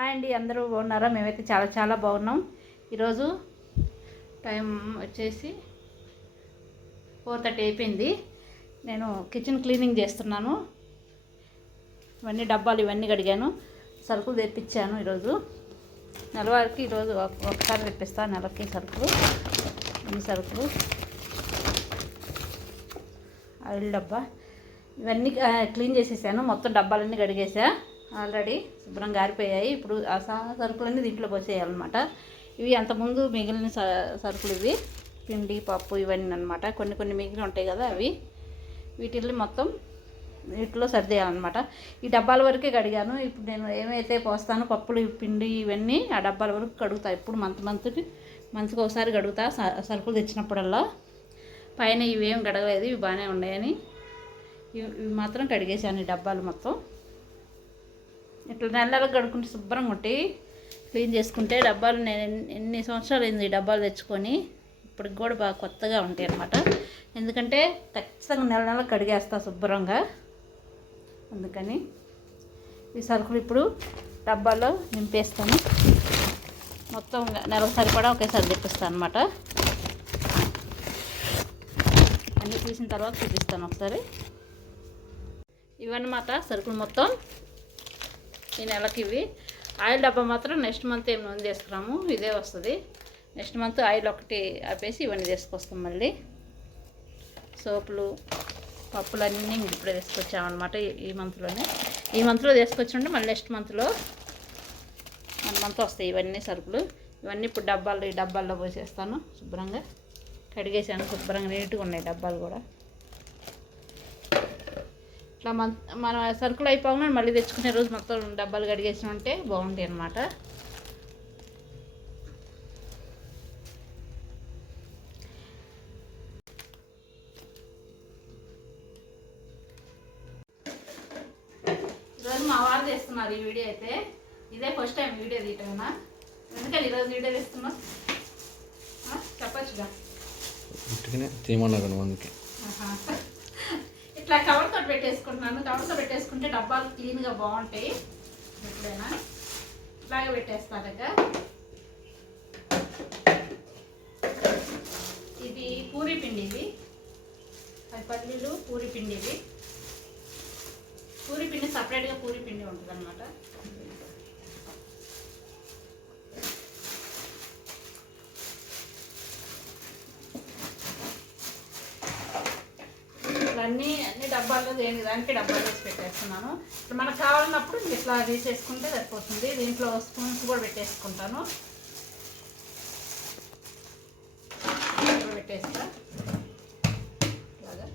Hi అండి, అందరూ బాగున్నారా? మేమైతే చాలా చాలా బాగున్నాం. ఈరోజు టైం వచ్చేసి 4:30 అయిపోయింది. నేను కిచెన్ క్లీనింగ్ చేస్తున్నాను. ఇవన్నీ డబ్బాలు ఇవన్నీ కడిగాను, సరుకులు తెప్పించాను. ఈరోజు నెలవారికి ఈరోజు ఒకసారి తెప్పిస్తాను, నెలకి సరుకులు. అన్ని సరుకులు, ఆయిల్ డబ్బా ఇవన్నీ క్లీన్ చేసేసాను. మొత్తం డబ్బాలన్నీ కడిగేసా. ఆల్రెడీ శుభ్రంగా ఆరిపోయాయి. ఇప్పుడు ఆ సరుకులన్నీ దీంట్లో పోసేయాలన్నమాట. ఇవి అంతకుముందు మిగిలిన సరుకులు, ఇవి పిండి పప్పు ఇవన్నీ అనమాట. కొన్ని కొన్ని మిగిలి ఉంటాయి కదా, అవి వీటిల్ని మొత్తం వీటిలో సర్దేయాలన్నమాట. ఈ డబ్బాల వరకే కడిగాను. ఇప్పుడు నేను ఏమైతే పోస్తానో పప్పులు పిండి ఇవన్నీ ఆ డబ్బాల వరకు కడుగుతా. ఇప్పుడు మంత్కి ఒకసారి కడుగుతా సరుకులు తెచ్చినప్పుడల్లా. పైన ఇవేం కడగలేదు, ఇవి బాగానే ఉన్నాయని ఇవి మాత్రం కడిగేసాను. ఈ డబ్బాలు మొత్తం ఇట్లా నెలలకు కడుక్కుంటే శుభ్రంగా ఉంటాయి. క్లీన్ చేసుకుంటే డబ్బాలు నేను ఎన్ని సంవత్సరాలు అయింది ఈ డబ్బాలు తెచ్చుకొని, ఇప్పటికి కూడా బాగా కొత్తగా ఉంటాయి అన్నమాట. ఎందుకంటే ఖచ్చితంగా నెలకు కడిగేస్తా శుభ్రంగా. అందుకని ఈ సరుకులు ఇప్పుడు డబ్బాలో నింపేస్తాను. మొత్తం నెలకు సరిపడా ఒకేసారి తెప్పిస్తాను అన్నమాట. అన్నీ తీసిన తర్వాత చూపిస్తాను ఒకసారి. ఇవన్నమాట సరుకులు మొత్తం ఈ నెలకి. ఇవి ఆయిల్ డబ్బా మాత్రం నెక్స్ట్ మంత్ ఏం నూనె తీసుకురాము, ఇదే వస్తుంది. నెక్స్ట్ మంత్ ఆయిల్ ఒకటి ఆపేసి ఇవన్నీ తీసుకొస్తాం. మళ్ళీ సోపులు పప్పులు అన్నీ ఇప్పుడే తీసుకొచ్చామన్నమాట. ఈ మంత్లో తీసుకొచ్చుంటే మళ్ళీ నెక్స్ట్ మంత్లో 1 మంత్ వస్తాయి ఇవన్నీ సరుకులు. ఇవన్నీ ఇప్పుడు ఈ డబ్బాల్లో పోసేస్తాను. శుభ్రంగా కడిగేసాను, శుభ్రంగా నీట్గా ఉన్నాయి డబ్బాలు కూడా. ఇట్లా మన సరుకులు అయిపోగానే మళ్ళీ తెచ్చుకునే రోజు మొత్తం డబ్బాలు కడిగేసి ఉంటే బాగుంటాయి అన్నమాట. ఈరోజు మా వారు చేస్తున్నారు ఈ వీడియో అయితే. ఇదే ఫస్ట్ టైం వీడియో తీయటమా? ఎందుకని ఈరోజు వీడియో తీస్తున్నా చెప్పచ్చుగా. ఇట్లా కవర్తో పెట్టేసుకుంటున్నాను. కవర్తో పెట్టేసుకుంటే డబ్బాలు క్లీన్గా బాగుంటాయి. ఎప్పుడైనా ఇట్లాగే పెట్టేస్తాను. ఇది పూరీ పిండి, ఇవి పల్లీలు పూరీ పిండి. ఇవి పూరీ పిండి సపరేట్గా పూరీ పిండి ఉంటుంది అన్నమాట. అన్ని డబ్బాల్లో దానికి డబ్బాలు వేసి పెట్టేస్తున్నాను. ఇప్పుడు మనకు కావాలన్నప్పుడు ఇట్లా తీసేసుకుంటే సరిపోతుంది. దీంట్లో స్పూన్స్ కూడా పెట్టేసుకుంటాను. పెట్టేస్తా ఇలాగా.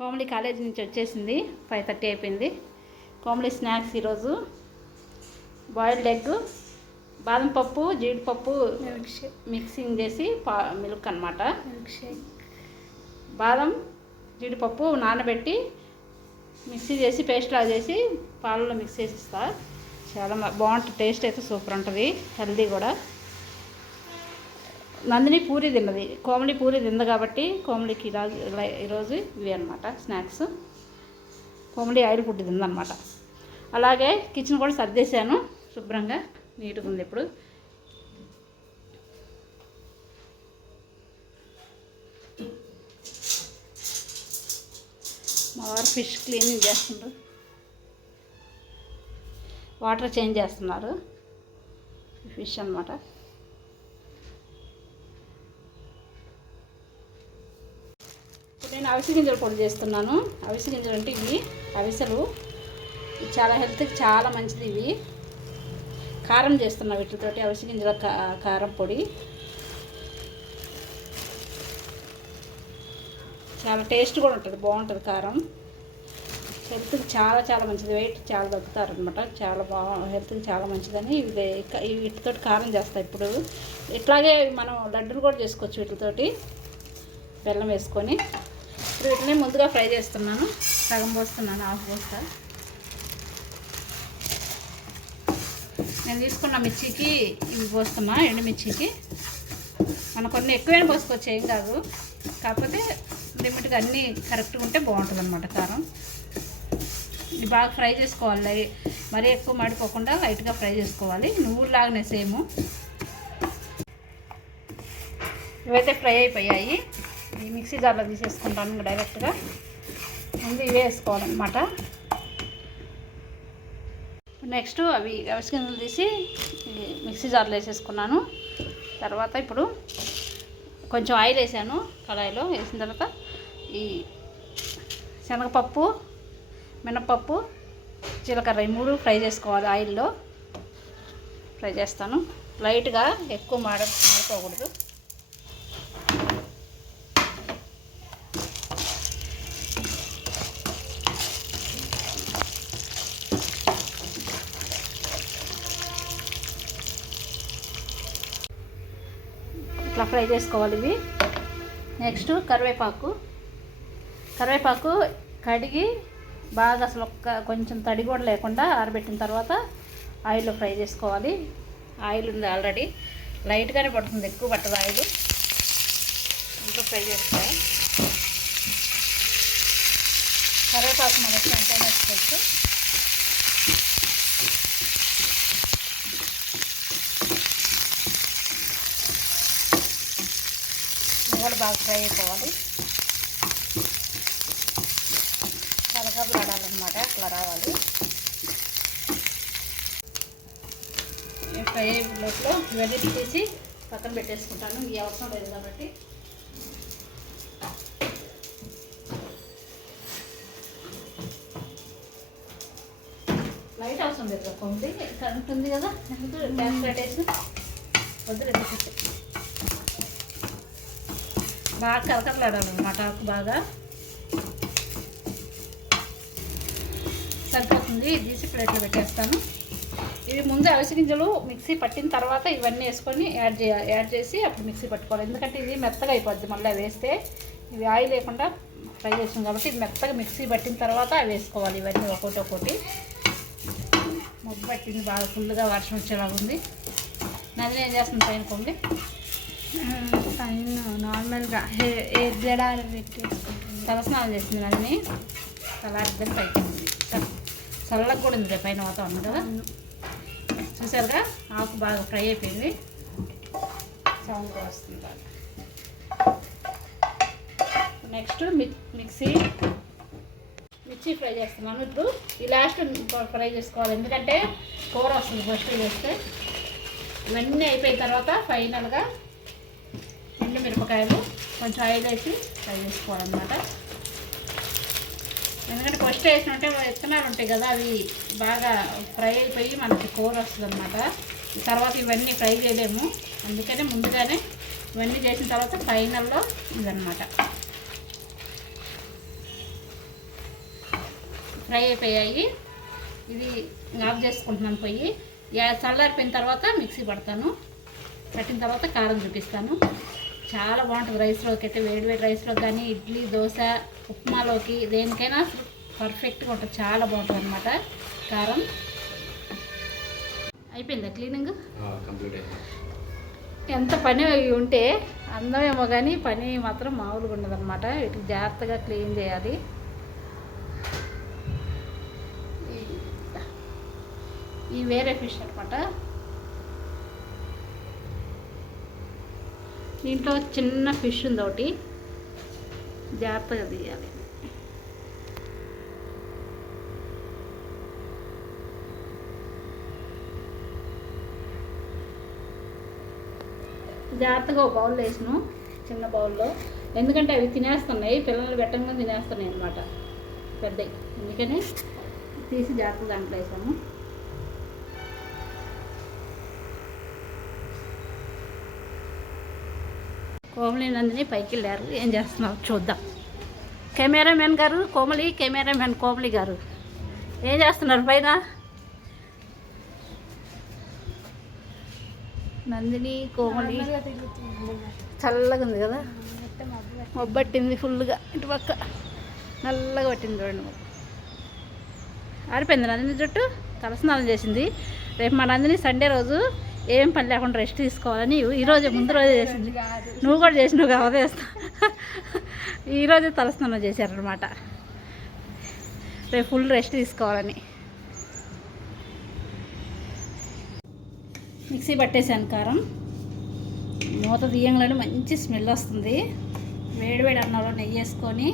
కోమలి కాలేజీ నుంచి వచ్చేసింది. 5:30 అయిపోయింది. కోమలి స్నాక్స్ ఈరోజు బాయిల్డ్ ఎగ్, బాదం పప్పు జీడిపప్పు మిక్సింగ్ చేసి మిల్క్ అన్నమాట. బాదం జీడిపప్పు నానబెట్టి మిక్సీ చేసి పేస్ట్ లాగా చేసి పాలలో మిక్స్ చేసి ఇస్తా. చాలా బాగుంటుంది. టేస్ట్ అయితే సూపర్ ఉంటుంది, హెల్దీ కూడా. నందిని పూరి తిన్నది, కోమలి పూరి తింది కాబట్టి కోమలికి ఈరోజు ఇవి అనమాట స్నాక్స్. కోమలి ఆయిల్ ఫుడ్ తిందనమాట. అలాగే కిచెన్ కూడా సర్దేశాను శుభ్రంగా, నీట్గా ఉంది ఇప్పుడు. మా వారు ఫిష్ క్లీనింగ్ చేస్తున్నారు, వాటర్ చేంజ్ చేస్తున్నారు. ఫిష్ అన్నమాట. ఇప్పుడు నేను అవిసె గింజలు పొడి చేస్తున్నాను. అవిసె గింజలు అంటే ఇవి అవిసెలు చాలా హెల్త్కి చాలా మంచిది. ఇవి కారం చేస్తున్నా వీటితోటి, అవిసె గింజల కారం పొడి. చాలా టేస్ట్ కూడా ఉంటుంది, బాగుంటుంది కారం. హెల్త్కి చాలా చాలా మంచిది. వెయిట్ చాలా తగ్గుతారనమాట. చాలా హెల్త్కి చాలా మంచిదని వీటితోటి కారం చేస్తాయి. ఇప్పుడు ఇట్లాగే మనం లడ్డూలు కూడా చేసుకోవచ్చు వీటితోటి, బెల్లం వేసుకొని. ఇప్పుడు వీటిని ముందుగా ఫ్రై చేస్తున్నాను. సగం పోస్తున్నాను, హాఫ్ పోస్తా. నేను తీసుకున్న మిర్చికి ఇవి పోస్తున్నా, ఎండుమిర్చికి. మనం కొన్ని ఎక్కువైనా పోసుకోవచ్చు, ఏం కాదు. కాకపోతే లిమిట్గా అన్నీ కరెక్ట్గా ఉంటే బాగుంటుంది అన్నమాట కారం. ఇది బాగా ఫ్రై చేసుకోవాలి. మరీ ఎక్కువ మాడిపోకుండా లైట్గా ఫ్రై చేసుకోవాలి. నువ్వులాగానే సేమ్. ఇవైతే ఫ్రై అయిపోయాయి. ఈ మిక్సీ జార్లో తీసేసుకుంటాను డైరెక్ట్గా. ముందు ఇవే వేసుకోవాలన్నమాట. నెక్స్ట్ అవి గింజలు తీసి మిక్సీ జార్లో వేసేసుకున్నాను. తర్వాత ఇప్పుడు కొంచెం ఆయిల్ వేసాను కడాయిలో. వేసిన తర్వాత ఈ శనగపప్పు, మినపప్పు, జీలకర్ర ఈ 3 ఫ్రై చేసుకోవాలి. ఆయిల్లో ఫ్రై చేస్తాను. లైట్గా, ఎక్కువ మాడిపోకూడదు. ఇట్లా ఫ్రై చేసుకోవాలి ఇవి. నెక్స్ట్ కరివేపాకు కడిగి బాగా అసలు కొంచెం తడి కూడా లేకుండా ఆరబెట్టిన తర్వాత ఆయిల్లో ఫ్రై చేసుకోవాలి. ఆయిల్ ఉంది ఆల్రెడీ, లైట్గానే పడుతుంది, ఎక్కువ పట్టదు ఆయిల్. ఇంకా ఫ్రై చేసుకోవాలి. కరివేపాకు మనకి ఎంతైనా వేసుకోవచ్చు. కూడా బాగా ఫ్రై అయిపోవాలి. కరకరలు ఆడాలన్నమాట, అట్లా రావాలి. ఫ్రై లోపల ఇవన్నీ తీసి పక్కన పెట్టేసుకుంటాను. ఈ అవసరం లేదు కాబట్టి. లైట్ అవసరం లేదు కదా, కొంది కరెంట్ ఉంది కదా, గ్యాస్ పెట్టేసి వద్దులేదు. బాగా కరకరలాడాలన్నమాట. ఆకు బాగా సరిపోతుంది. తీసి ప్లేట్లో పెట్టేస్తాను. ఇవి ముందు అవిసె గింజలు మిక్సీ పట్టిన తర్వాత ఇవన్నీ వేసుకొని యాడ్ చేసి అప్పుడు మిక్సీ పట్టుకోవాలి. ఎందుకంటే ఇది మెత్తగా అయిపోద్ది మళ్ళీ వేస్తే. ఇవి ఆయిల్ లేకుండా ఫ్రై చేసాం కాబట్టి ఇది మెత్తగా మిక్సీ పట్టిన తర్వాత అవి వేసుకోవాలి. ఇవన్నీ ఒక్కొక్కటి. మొగ్గు పట్టింది బాగా, ఫుల్గా వర్షం వచ్చేలాగా ఉంది. నదిలో ఏం చేస్తుంది పైన కొండి? పైన నార్మల్గా హెయిర్ బ్లేడ్ పెట్టేసుకుంటుంది. తలస్నానం చేస్తుంది నదిని. తలారిద్దని పైకి ఉంది. చల్లగా కూడా ఉంది పైన వాతావరణం కదా. చూసారుగా ఆకు బాగా ఫ్రై అయిపోయింది. సౌండ్ కూడా వస్తుంది బాగా. నెక్స్ట్ మిర్చి ఫ్రై చేస్తున్నాను. ఇప్పుడు ఈ లాస్ట్ ఫ్రై చేసుకోవాలి, ఎందుకంటే కూర వస్తుంది ఫస్ట్ చేస్తే. ఇవన్నీ అయిపోయిన తర్వాత ఫైనల్గా ఎండు మిరపకాయలు కొంచెం ఆయిల్ వేసి ఫ్రై చేసుకోవాలన్నమాట. ఎందుకంటే ఫస్ట్ వేసినట్టే విత్తనాలు ఉంటాయి కదా, అవి బాగా ఫ్రై అయిపోయి మనకి కూర వస్తుంది అన్నమాట. తర్వాత ఇవన్నీ ఫ్రై చేయలేము, అందుకనే ముందుగానే ఇవన్నీ చేసిన తర్వాత ఫైనల్లో ఇదన్నమాట. ఫ్రై అయిపోయాయి. ఇది ఆఫ్ చేసుకుంటున్నాను పొయ్యి. చల్లారిపోయిన తర్వాత మిక్సీ పడతాను. పట్టిన తర్వాత కారం చూపిస్తాను. చాలా బాగుంటుంది రైస్లోకి అయితే. వేడి రైస్లో కానీ, ఇడ్లీ, దోశ, ఉప్మాలోకి, దేనికైనా పర్ఫెక్ట్గా ఉంటుంది. చాలా బాగుంటుంది అన్నమాట కారం. అయిపోయిందా క్లీనింగ్? ఎంత పని ఉంటే అందమేమో కానీ పని మాత్రం మామూలుగా ఉండదు అన్నమాట. వీటికి జాగ్రత్తగా క్లీన్ చేయాలి. ఈ వేరే ఫిష్ అనమాట. దీంట్లో చిన్న ఫిష్ ఉంది ఒకటి, జాగ్రత్తగా తీయాలి. జాగ్రత్తగా ఒక బౌల్లో వేసాను, చిన్న బౌల్లో. ఎందుకంటే అవి తినేస్తున్నాయి, పిల్లలు పెట్టంగా తినేస్తున్నాయి అన్నమాట పెద్దవి. అందుకని తీసి జాగ్రత్తగా దాంట్లో వేసాము. కోమలి నందిని పైకి వెళ్ళారు. ఏం చేస్తున్నారు చూద్దాం. కెమెరామెన్ గారు కోమలి, కెమెరామెన్ కోమలి గారు ఏం చేస్తున్నారు పైన? నందిని, కోమలి. చల్లగా ఉంది కదా, మొబ్బట్టింది ఫుల్గా. ఇటు పక్క నల్లగా పట్టింది చూడండి. ఆరిపోయింది నందిని జుట్టు. తలస్నానం చేసింది. రేపు మా నందిని సండే రోజు ఏం పని లేకుండా రెస్ట్ తీసుకోవాలని ఈరోజే ముందు రోజే చేసింది. నువ్వు కూడా చేసినావు కావదే వేస్తా. ఈరోజే తలస్నానం చేశారనమాట, రేపు ఫుల్ రెస్ట్ తీసుకోవాలని. మిక్సీ పట్టేసాను కారం. మూత తీయంగానే మంచి స్మెల్ వస్తుంది. వేడివేడి అన్నంలో నెయ్యి వేసుకొని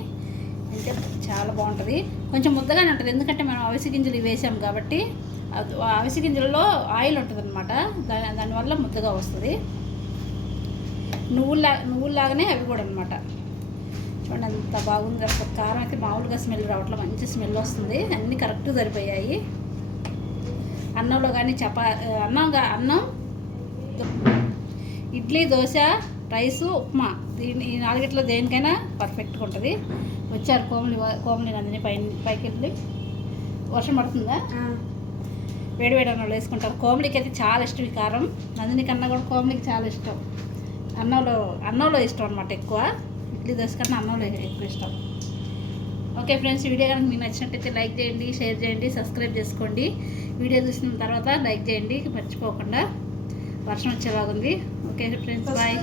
అంటే చాలా బాగుంటుంది. కొంచెం ముద్దగానే ఉంటుంది, ఎందుకంటే మనం అవిసె గింజలు ఇవి వేసాం కాబట్టి. అవిసె గింజలలో ఆయిల్ ఉంటుంది అనమాట, దానివల్ల ముద్దగా వస్తుంది. నువ్వుల్లాగానే అవి కూడా అనమాట. చూడండి ఎంత బాగుంది. అసలు కారం అయితే మామూలుగా స్మెల్ రావట్లేదు, మంచి స్మెల్ వస్తుంది. అన్నీ కరెక్ట్గా సరిపోయాయి. అన్నంలో కానీ అన్నం, ఇడ్లీ, దోశ, రైసు, ఉప్మా, ఈ నాలుగిట్లో దేనికైనా పర్ఫెక్ట్గా ఉంటుంది. వచ్చారు కోమలి నందిని పైకి వెళ్ళి. వర్షం పడుతుందా? వేడివేడి అన్నంలో వేసుకుంటారు. కోమలికి అయితే చాలా ఇష్టం ఈ కారం. నందిని కన్నా కూడా కోమలికి చాలా ఇష్టం. అన్నంలో ఇష్టం అనమాట ఎక్కువ. ఇడ్లీ దోశ కన్నా అన్నంలో ఎక్కువ ఇష్టం. ఓకే ఫ్రెండ్స్, వీడియో కనుక మీకు నచ్చినట్టయితే లైక్ చేయండి, షేర్ చేయండి, సబ్స్క్రైబ్ చేసుకోండి. వీడియో చూసిన తర్వాత లైక్ చేయండి మర్చిపోకుండా. వర్షం వచ్చేలాగుంది. Okay friends, bye.